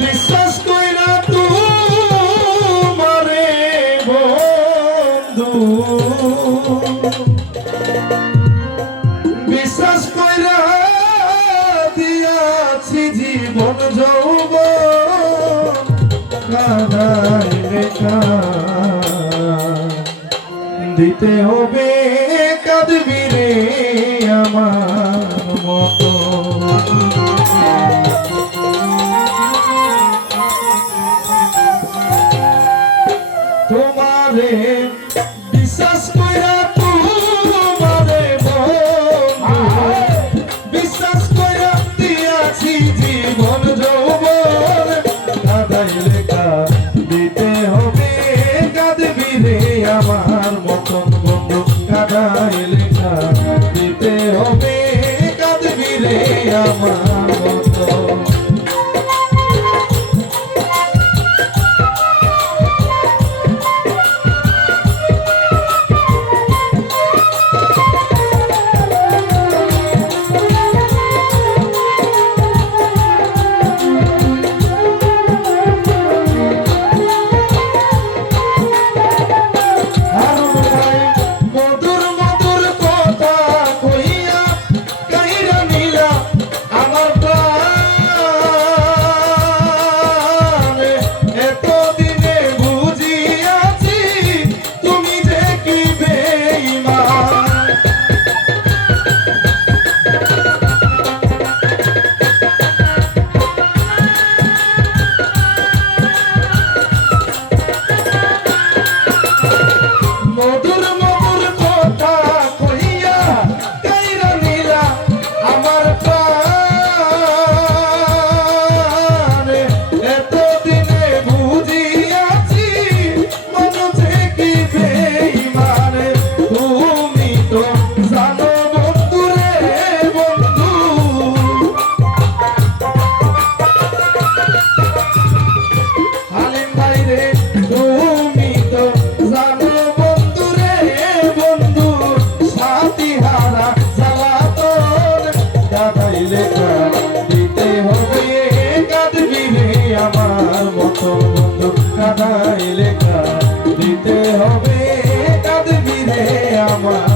বিশ্বাস কইরা তোমারে বন্ধু। বিশ্বাস কইরা দিয়াছি জীবন যৌব কাদায় লেখা। দিতে হবে কাদবি রে আমার। মতো। তোমারে আমার